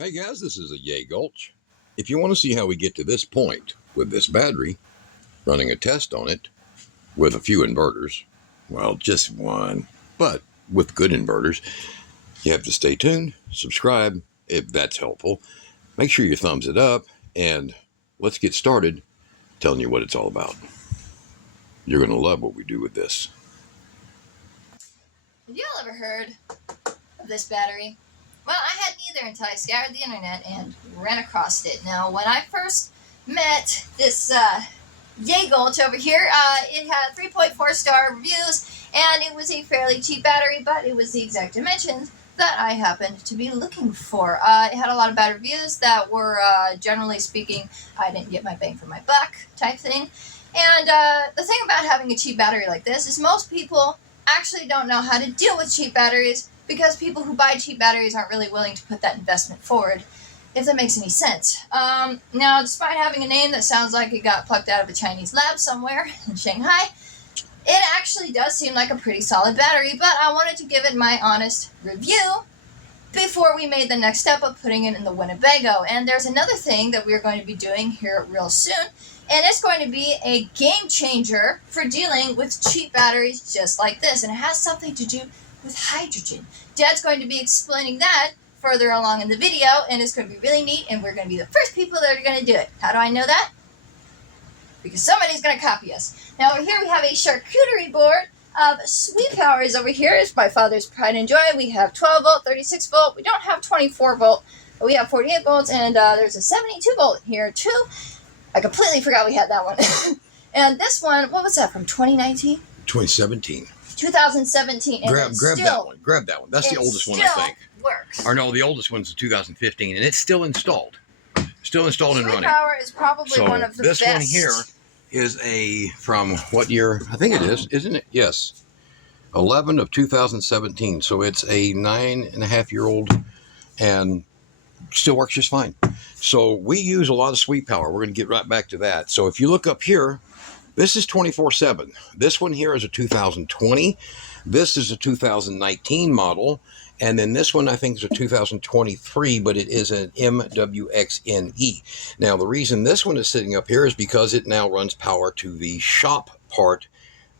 Hey guys, this is a Yeagulch. If you want to see how we get to this point with this battery, running a test on it with a few inverters, well, just one, but with good inverters, you have to stay tuned, subscribe if that's helpful. Make sure you thumbs it up, and let's get started telling you what it's all about. You're going to love what we do with this. Have you all ever heard of this battery? Well, I had neither until I scoured the internet and ran across it. Now, when I first met this Yeagulch over here, it had 3.4-star reviews, and it was a fairly cheap battery, but it was the exact dimensions that I happened to be looking for. It had a lot of bad reviews that were, generally speaking, I didn't get my bang for my buck type thing. And the thing about having a cheap battery like this is most people actually don't know how to deal with cheap batteries, because people who buy cheap batteries aren't really willing to put that investment forward, if that makes any sense. Now, despite having a name that sounds like it got plucked out of a Chinese lab somewhere in Shanghai, it actually does seem like a pretty solid battery, but I wanted to give it my honest review before we made the next step of putting it in the Winnebago. And there's another thing that we're going to be doing here real soon, and it's going to be a game changer for dealing with cheap batteries just like this, and it has something to do with hydrogen. Dad's going to be explaining that further along in the video, and it's going to be really neat, and we're going to be the first people that are going to do it. How do I know that? Because somebody's going to copy us. Now, over here we have a charcuterie board of sweet powers. Over here is my father's pride and joy. We have 12 volt, 36 volt. We don't have 24 volt, but we have 48 volts, and there's a 72 volt here too. I completely forgot we had that one. And this one, what was that, from 2019? 2017. 2017. And grab that one. Grab that one. That's the oldest one, I think. Works. Or no, the oldest one's 2015, and it's still installed. Still installed and running. Power is probably one of the best. This one here is from what year? I think it is, isn't it? Yes. 11 of 2017. So it's a 9.5-year-old and still works just fine. So we use a lot of sweet power. We're going to get right back to that. So if you look up here, this is 24/7. This one here is a 2020. This is a 2019 model. And then this one, I think, is a 2023, but it is an MWXNE. Now, the reason this one is sitting up here is because it now runs power to the shop part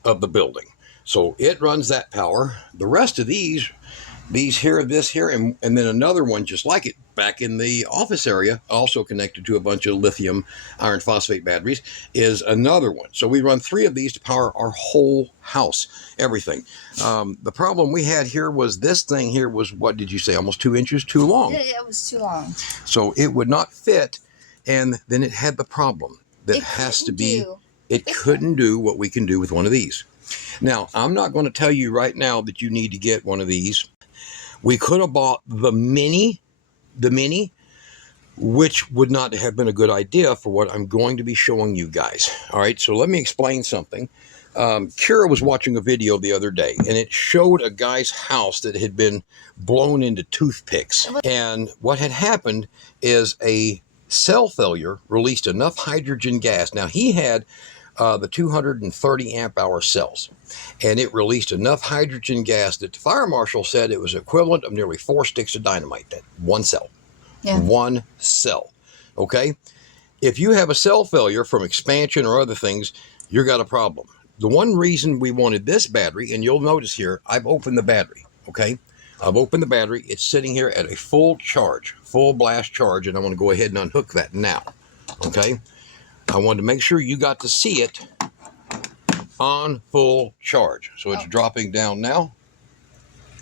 of the building. So it runs that power. The rest of these here, this here, and then another one just like it back in the office area, also connected to a bunch of lithium iron phosphate batteries, is another one. So we run 3 of these to power our whole house, everything. The problem we had here was this thing here was, what did you say, almost 2 inches too long? Yeah, it was too long. So it would not fit, and then it had the problem that it couldn't do what we can do with one of these. Now, I'm not going to tell you right now that you need to get one of these. We could have bought the mini, which would not have been a good idea for what I'm going to be showing you guys. All right, so let me explain something. Kira was watching a video the other day, and it showed a guy's house that had been blown into toothpicks. And what had happened is a cell failure released enough hydrogen gas. Now, he had the 230 amp hour cells, and it released enough hydrogen gas that the fire marshal said it was equivalent of nearly 4 sticks of dynamite. That one cell. Yeah. One cell. Okay? If you have a cell failure from expansion or other things, you've got a problem. The one reason we wanted this battery, and you'll notice here, I've opened the battery. Okay? I've opened the battery. It's sitting here at a full charge, full blast charge, and I want to go ahead and unhook that now. Okay? I wanted to make sure you got to see it on full charge. So it's dropping down now.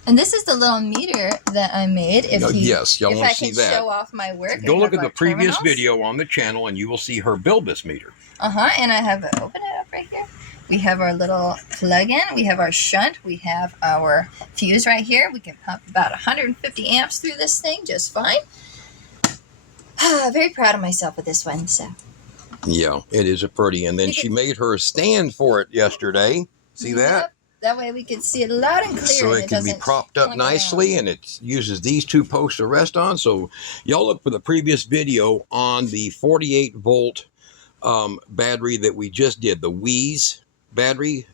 And this is the little meter that I made. Yes, y'all want to see that. Show off my work. Go look at the previous video on the channel, and you will see her build this meter. And I have it. Open it up right here. We have our little plug-in. We have our shunt. We have our fuse right here. We can pump about 150 amps through this thing just fine. Very proud of myself with this one. So. Yeah, it is a pretty. And then she made her a stand for it yesterday. See that? That way we can see it loud and clear. So it can be propped up nicely, and it uses these 2 posts to rest on. So y'all look for the previous video on the 48 volt battery that we just did, the Wheeze battery.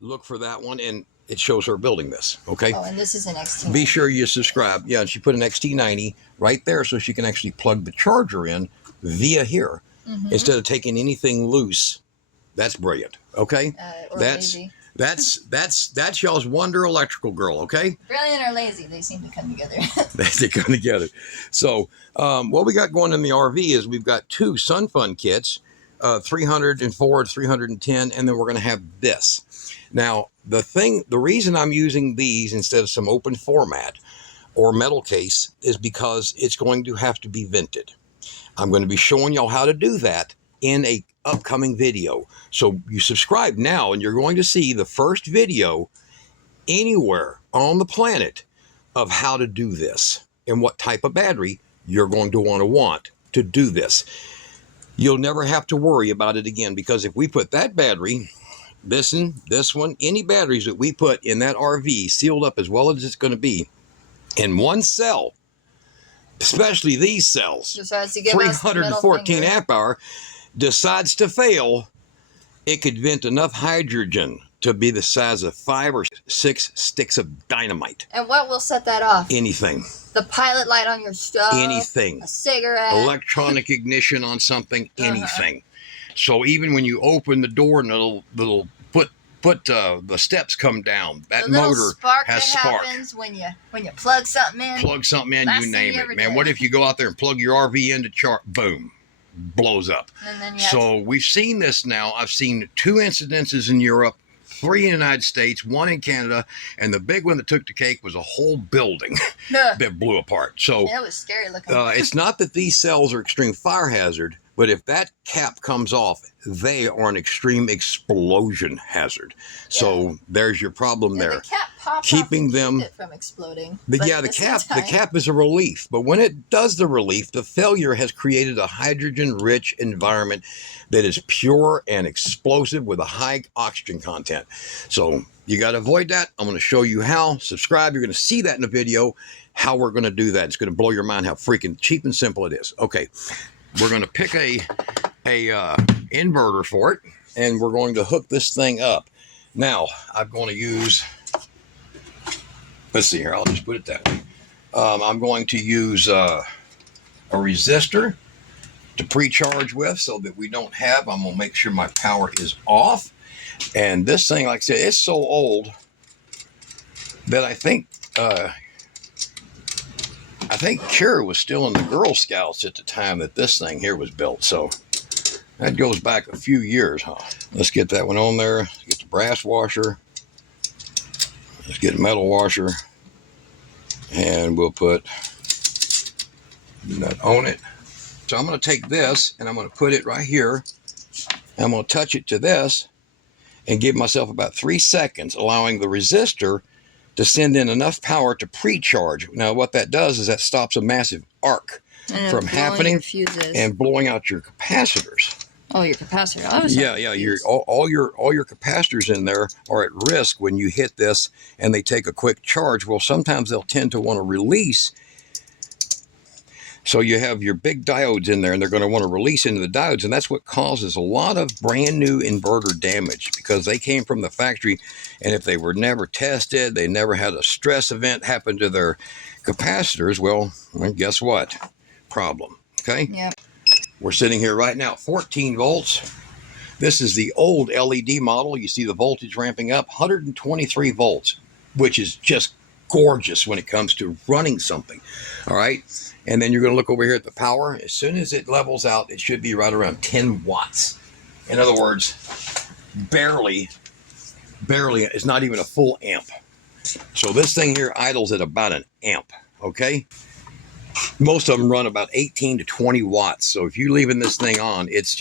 Look for that one. And it shows her building this. Okay. Oh, and this is an XT90. Be sure you subscribe. Yeah, and she put an XT90 right there so she can actually plug the charger in via here instead of taking anything loose. That's brilliant. Okay. Or that's lazy. that's y'all's Wonder Electrical Girl. Okay. Brilliant or lazy, they seem to come together. They come together. So what we got going in the RV is we've got 2 Sun Fun kits, 304 to 310, and then we're going to have this. Now, the reason I'm using these instead of some open format or metal case is because it's going to have to be vented. I'm going to be showing y'all how to do that in a upcoming video. So you subscribe now and you're going to see the first video anywhere on the planet of how to do this and what type of battery you're going to want to do this. You'll never have to worry about it again, because if we put that battery, this one, any batteries that we put in that RV sealed up as well as it's going to be in one cell, especially these cells, Decides to give us the middle 314 finger. amp hour, decides to fail, it could vent enough hydrogen to be the size of 5 or 6 sticks of dynamite. And what will set that off? Anything. The pilot light on your stove. Anything. A cigarette. Electronic ignition on something. Anything. So even when you open the door and the the steps come down, that the little motor spark has that spark. happens when you plug something in. Plug something in, Last you thing name you it, ever man. did. What if you go out there and plug your RV into chart? Boom, blows up. And then you So we've seen this now. I've seen 2 incidences in Europe, 3 in the United States, 1 in Canada, and the big one that took the cake was a whole building that blew apart. So it was scary looking. it's not that these cells are extreme fire hazard, but if that cap comes off, they are an extreme explosion hazard. So there's your problem there. The cap popped Keeping off to them- keep it from exploding. But But yeah, at the same cap time- is a relief. But when it does the relief, the failure has created a hydrogen-rich environment that is pure and explosive with a high oxygen content. So you got to avoid that. I'm going to show you how. Subscribe. You're going to see that in the video, how we're going to do that. It's going to blow your mind how freaking cheap and simple it is. Okay, we're going to pick a inverter for it, and we're going to hook this thing up. Now, I'm going to use... Let's see here. I'll just put it that way. I'm going to use a resistor to pre-charge with so that we don't have. I'm going to make sure my power is off. And this thing, like I said, it's so old that I think Kara was still in the Girl Scouts at the time that this thing here was built. So that goes back a few years, huh? Let's get that one on there. Let's get the brass washer. Let's get a metal washer, and we'll put that on it. So I'm going to take this and I'm going to put it right here. I'm going to touch it to this and give myself about 3 seconds, allowing the resistor to send in enough power to pre-charge. Now what that does is that stops a massive arc from happening and blowing out your capacitors. Oh, your capacitor. All your capacitors in there are at risk when you hit this and they take a quick charge. Well, sometimes they'll tend to want to release. So you have your big diodes in there and they're going to want to release into the diodes, and that's what causes a lot of brand new inverter damage, because they came from the factory, and if they were never tested, they never had a stress event happen to their capacitors, well guess what? Problem. Okay? Yep. We're sitting here right now at 14 volts. This is the old LED model. You see the voltage ramping up, 123 volts, which is just gorgeous when it comes to running something. All right. And then you're going to look over here at the power. As soon as it levels out, it should be right around 10 watts. In other words, barely, it's not even a full amp. So this thing here idles at about an amp. Okay. Most of them run about 18 to 20 watts. So if you're leaving this thing on, it's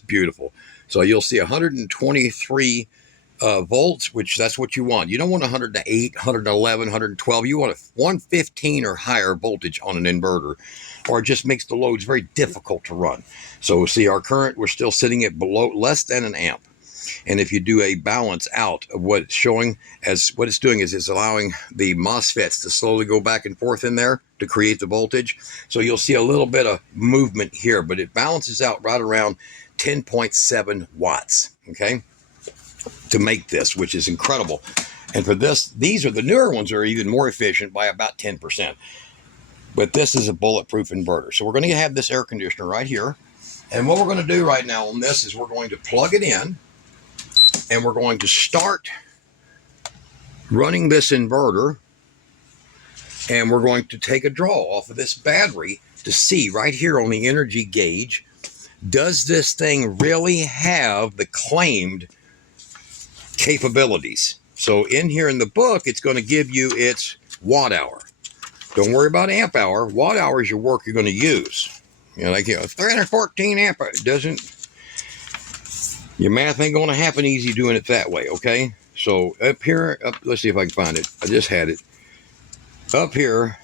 beautiful. So you'll see 123 volts, which that's what you want. You don't want 108, 111, 112. You want a 115 or higher voltage on an inverter, or it just makes the loads very difficult to run. So see, our current, we're still sitting at below less than an amp. And if you do a balance out of what it's showing, as what it's doing is it's allowing the MOSFETs to slowly go back and forth in there to create the voltage. So you'll see a little bit of movement here, but it balances out right around 10.7 watts, okay, to make this, which is incredible. And for this, these are the newer ones that are even more efficient by about 10%. But this is a bulletproof inverter. So we're going to have this air conditioner right here. And what we're going to do right now on this is we're going to plug it in and we're going to start running this inverter, and we're going to take a draw off of this battery to see right here on the energy gauge, does this thing really have the claimed capabilities? So in here in the book, it's going to give you its watt hour. Don't worry about amp hour. Watt hour is your work you're going to use. You know, like 314 amp hour. It doesn't, your math ain't going to happen easy doing it that way, okay? So up here, let's see if I can find it. I just had it. Up here,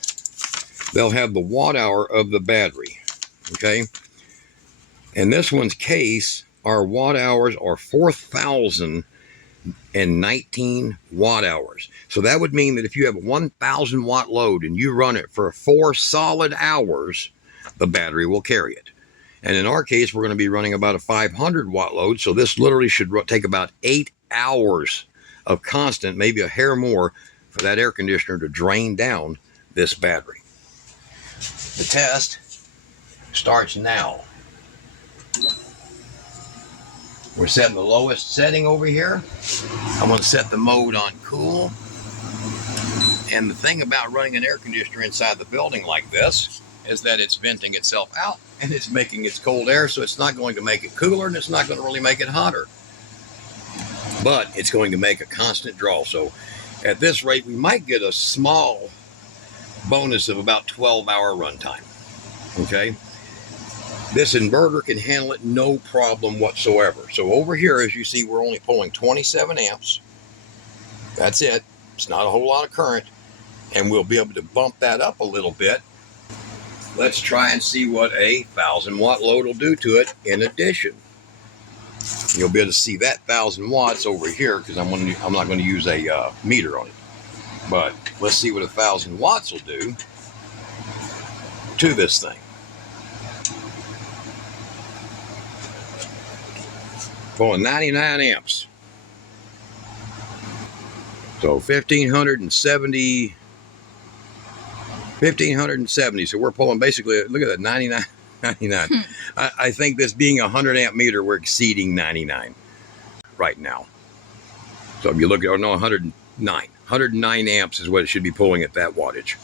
they'll have the watt hour of the battery, okay? In this one's case, our watt hours are 4,019 watt hours. So that would mean that if you have a 1,000 watt load and you run it for 4 solid hours, the battery will carry it. And in our case, we're going to be running about a 500 watt load. So this literally should take about 8 hours of constant, maybe a hair more, for that air conditioner to drain down this battery. The test starts now. We're setting the lowest setting over here. I'm going to set the mode on cool. And the thing about running an air conditioner inside the building like this is that it's venting itself out and it's making its cold air, so it's not going to make it cooler and it's not going to really make it hotter. But it's going to make a constant draw. So at this rate, we might get a small bonus of about 12-hour runtime. Okay? This inverter can handle it no problem whatsoever. So over here, as you see, we're only pulling 27 amps. That's it. It's not a whole lot of current. And we'll be able to bump that up a little bit. Let's try and see what a 1,000 watt load will do to it in addition. You'll be able to see that 1,000 watts over here because I'm not going to use a meter on it. But let's see what 1,000 watts will do to this thing. Pulling 99 amps. So 1,570. So we're pulling basically, look at that, 99. I think this being a 100 amp meter, we're exceeding 99 right now. So if you look at, 109 amps is what it should be pulling at that wattage.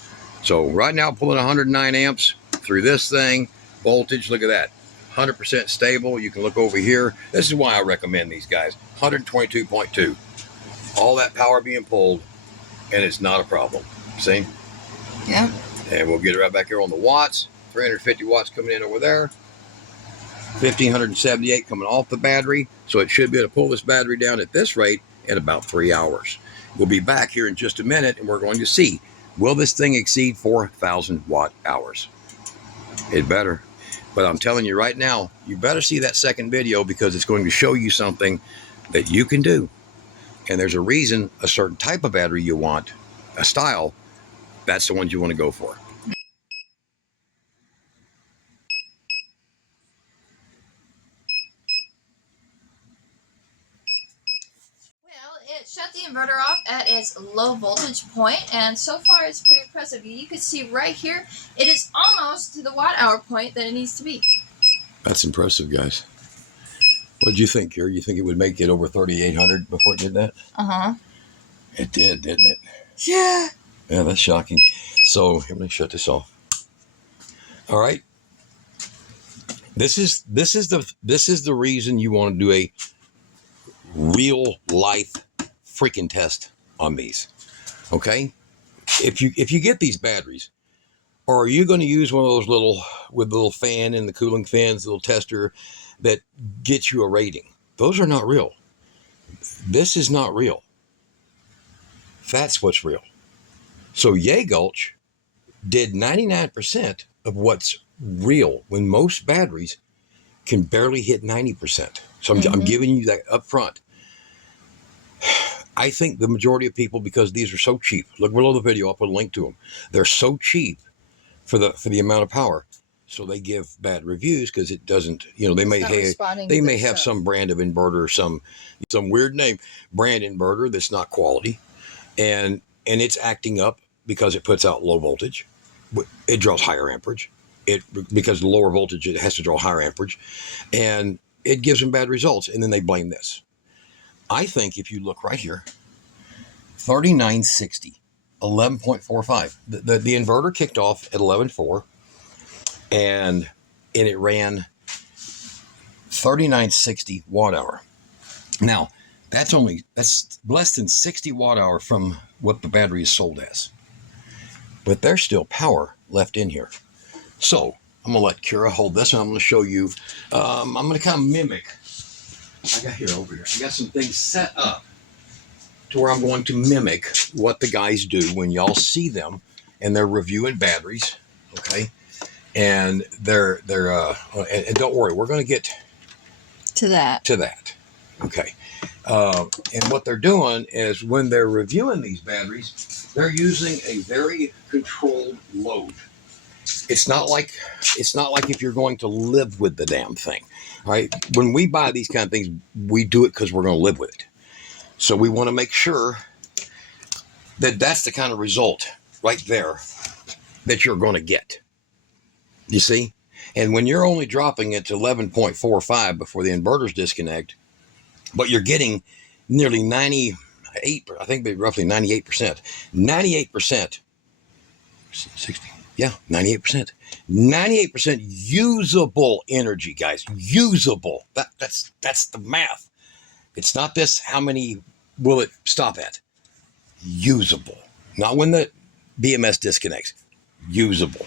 So right now pulling 109 amps through this thing. Voltage, look at that, 100% stable. You can look over here. This is why I recommend these guys. 122.2. All that power being pulled, and it's not a problem. See? Yeah. And we'll get it right back here on the watts. 350 watts coming in over there. 1,578 coming off the battery. So it should be able to pull this battery down at this rate in about 3 hours. We'll be back here in just a minute, and we're going to see, will this thing exceed 4,000 watt hours? It better. But I'm telling you right now, you better see that second video because it's going to show you something that you can do. And there's a reason a certain type of battery you want, a style, that's the ones you want to go for. Well, it shut the inverter off at its low voltage point, and so far it's pretty impressive. You can see right here, it is almost to the watt hour point that it needs to be. That's impressive, guys. What did you think, Gary? You think it would make it over 3,800 before it did that? Uh-huh. It did, didn't it? Yeah. Yeah, that's shocking. So let me shut this off. All right. This is the reason you want to do a real life freaking test on these. Okay? If you get these batteries, or are you going to use one of those with the little fan and the cooling fans, the little tester that gets you a rating? Those are not real. This is not real. That's what's real. So Yeagulch did 99% of what's real when most batteries can barely hit 90%. So I'm giving you that up front. I think the majority of people, because these are so cheap, look below the video, I'll put a link to them. They're so cheap for the amount of power. So they give bad reviews because it doesn't, they may have some brand of inverter or some weird name brand inverter that's not quality. and it's acting up because it puts out low voltage. It draws higher amperage. Because the lower voltage, it has to draw higher amperage, and it gives them bad results. And then they blame this. I think if you look right here, 3960, 11.45. The inverter kicked off at 11.4, and it ran 3960 watt hour. Now, that's less than 60 watt hour from what the battery is sold as. But there's still power left in here. So I'm going to let Kira hold this, and I'm going to show you. I'm going to kind of mimic. I got here over here. I got some things set up to where I'm going to mimic what the guys do when y'all see them, and they're reviewing batteries. Okay, and they're and don't worry, we're going to get to that. Okay. And what they're doing is when they're reviewing these batteries, they're using a very controlled load. It's not like if you're going to live with the damn thing, right? When we buy these kind of things, we do it because we're going to live with it. So we want to make sure that that's the kind of result right there that you're going to get. You see? And when you're only dropping it to 11.45 before the inverters disconnect, but you're getting nearly 98, I think roughly 98%. 98%. 60. Yeah, 98%. 98% usable energy, guys. Usable. That's the math. It's not this, how many will it stop at? Usable. Not when the BMS disconnects. Usable.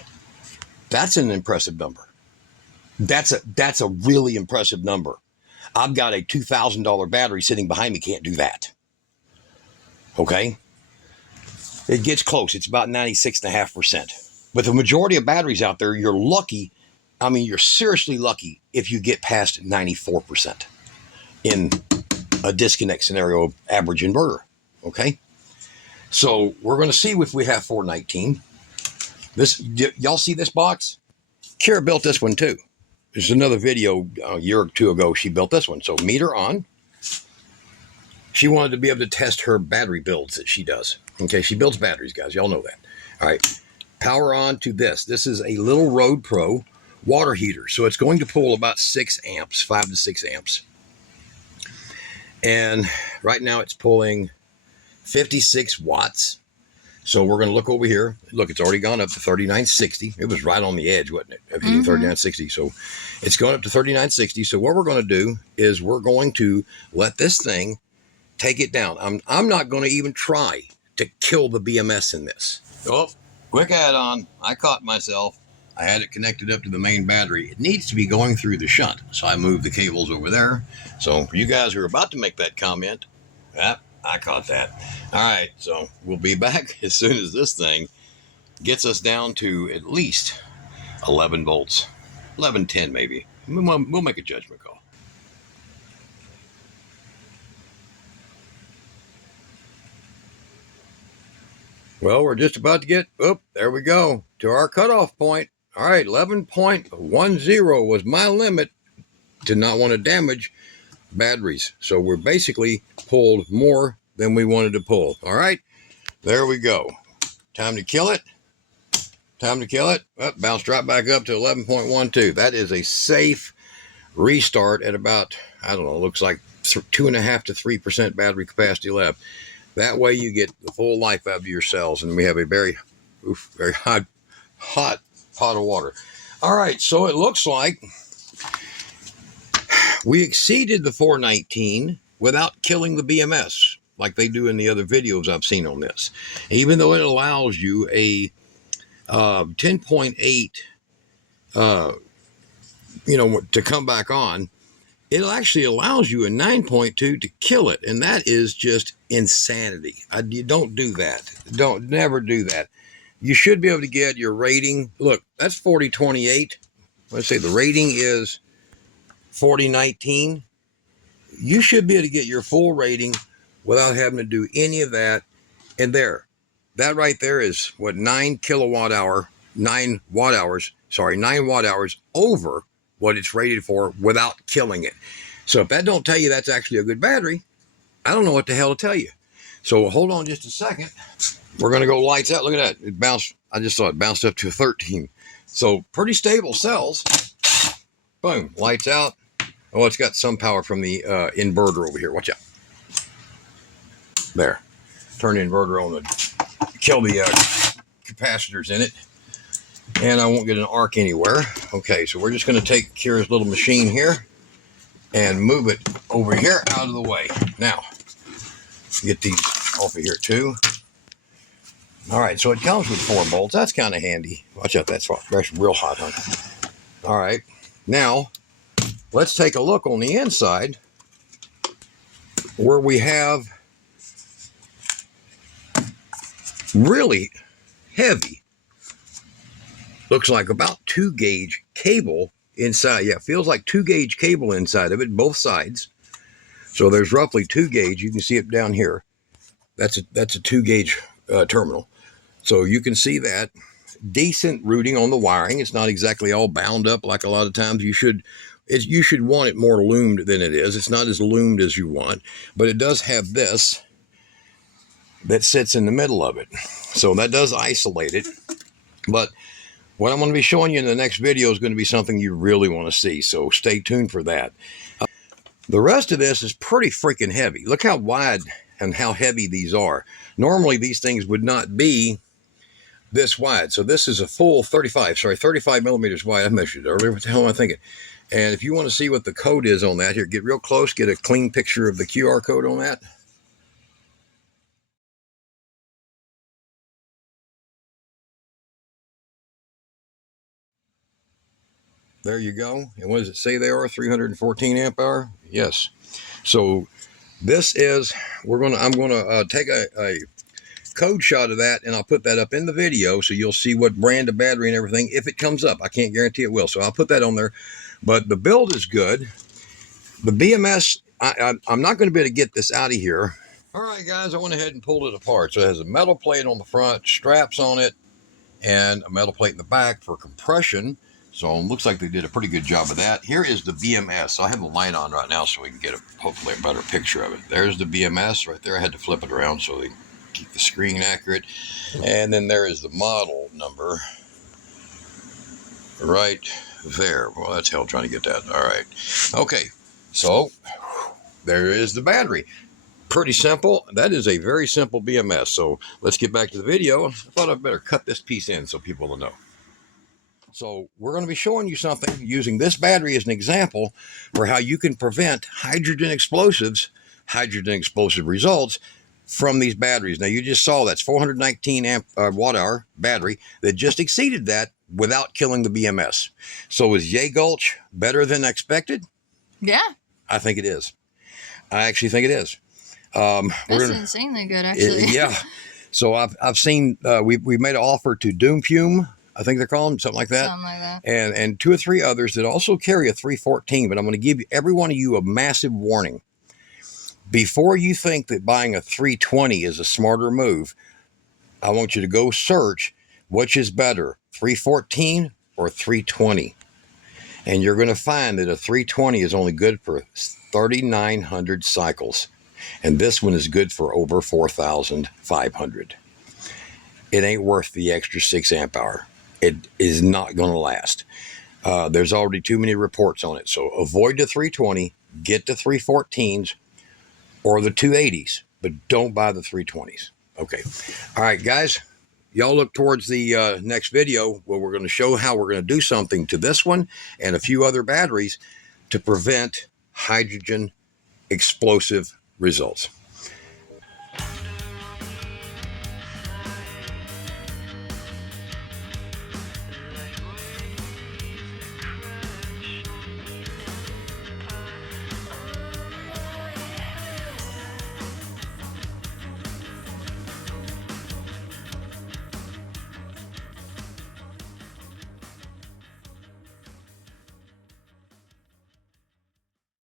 That's an impressive number. That's a really impressive number. I've got a $2,000 battery sitting behind me, can't do that. Okay? It gets close. It's about 96.5%. But the majority of batteries out there, you're lucky. I mean, you're seriously lucky if you get past 94% in a disconnect scenario of average inverter. Okay? So we're going to see if we have 419. Y'all see this box? Kira built this one too. There's another video a year or two ago. She built this one. So meter on. She wanted to be able to test her battery builds that she does. Okay, she builds batteries, guys. Y'all know that. All right. Power on to this. This is a little Road Pro water heater. So it's going to pull about 6 amps, 5 to 6 amps. And right now it's pulling 56 watts. So we're going to look over here. Look, it's already gone up to 3960. It was right on the edge, wasn't it, of hitting 3960. So it's going up to 3960. So what we're going to do is we're going to let this thing take it down. I'm not going to even try to kill the BMS in this. Oh, quick add-on. I caught myself. I had it connected up to the main battery. It needs to be going through the shunt. So I moved the cables over there. So for you guys who are about to make that comment, I caught that. All right, so we'll be back as soon as this thing gets us down to at least 11 volts, 1110 maybe. We'll make a judgment call. Well, we're just about to get, there we go, to our cutoff point. All right, 11.10 was my limit to not want to damage batteries. So we're basically pulled more than we wanted to pull. All right, there we go. Time to kill it. Time to kill it. Bounced right back up to 11.12. That is a safe restart at about, I don't know, looks like 2.5 to 3% battery capacity left. That way you get the full life out of your cells, and we have a very hot pot of water. All right, so it looks like we exceeded the 419 without killing the BMS like they do in the other videos I've seen on this. Even though it allows you a 10.8, to come back on, it actually allows you a 9.2 to kill it. And that is just insanity. You don't do that. Never do that. You should be able to get your rating. Look, that's 4028. Let's say the rating is 4019. You should be able to get your full rating without having to do any of that. And that right there is what, 9 watt hours over what it's rated for without killing it. So if that don't tell you that's actually a good battery, I don't know what the hell to tell you. So hold on just a second. We're going to go lights out. Look at that. It bounced. I just saw it bounced up to 13. So pretty stable cells. Boom. Lights out. Oh, it's got some power from the inverter over here. Watch out. There. Turn the inverter on to kill the capacitors in it. And I won't get an arc anywhere. Okay, so we're just going to take Kira's little machine here and move it over here out of the way. Now, get these off of here too. All right, so it comes with 4 bolts. That's kind of handy. Watch out, that's real hot, huh? All right, now let's take a look on the inside where we have really heavy, looks like about 2 gauge cable inside. Yeah, feels like 2 gauge cable inside of it, both sides. So there's roughly 2 gauge. You can see it down here. That's a 2 gauge terminal. So you can see that. Decent routing on the wiring. It's not exactly all bound up like a lot of times. You should want it more loomed than it is. It's not as loomed as you want, but it does have this that sits in the middle of it. So that does isolate it. But what I'm going to be showing you in the next video is going to be something you really want to see. So stay tuned for that. The rest of this is pretty freaking heavy. Look how wide and how heavy these are. Normally these things would not be this wide. So this is a full 35 millimeters wide. I measured it earlier. What the hell am I thinking? And if you want to see what the code is on that, here, get real close, get a clean picture of the QR code on that. There you go. And what does it say they are? 314 amp hour? Yes. So this is, I'm going to take a code shot of that, and I'll put that up in the video so you'll see what brand of battery and everything if it comes up. I can't guarantee it will, so I'll put that on there. But the build is good. The BMS, I'm not going to be able to get this out of here. All right, guys, I went ahead and pulled it apart. So it has a metal plate on the front, straps on it, and a metal plate in the back for compression. So it looks like they did a pretty good job of that. Here is the BMS. So I have the light on right now so we can get hopefully a better picture of it. There's the BMS right there. I had to flip it around so they keep the screen accurate. And then there is the model number right there. Well, that's hell trying to get that. All right. Okay. So there is the battery. Pretty simple. That is a very simple BMS. So let's get back to the video. I thought I'd better cut this piece in so people will know. So we're going to be showing you something using this battery as an example for how you can prevent hydrogen explosive results from these batteries. Now you just saw that's 419 watt hour battery that just exceeded that without killing the BMS. So is Yeagulch better than expected? Yeah. I think it is. I actually think it is. That's insanely good, actually. Yeah. So I've seen, we made an offer to Doomfume, I think they're called them, something like that. Something like that. And 2 or 3 others that also carry a 314, but I'm going to give every one of you a massive warning. Before you think that buying a 320 is a smarter move, I want you to go search which is better, 314 or 320. And you're going to find that a 320 is only good for 3,900 cycles. And this one is good for over 4,500. It ain't worth the extra 6 amp hour. It is not going to last. There's already too many reports on it. So avoid the 320, get the 314s or the 280s, but don't buy the 320s. Okay. All right, guys, y'all look towards the next video where we're going to show how we're going to do something to this one and a few other batteries to prevent hydrogen explosive results.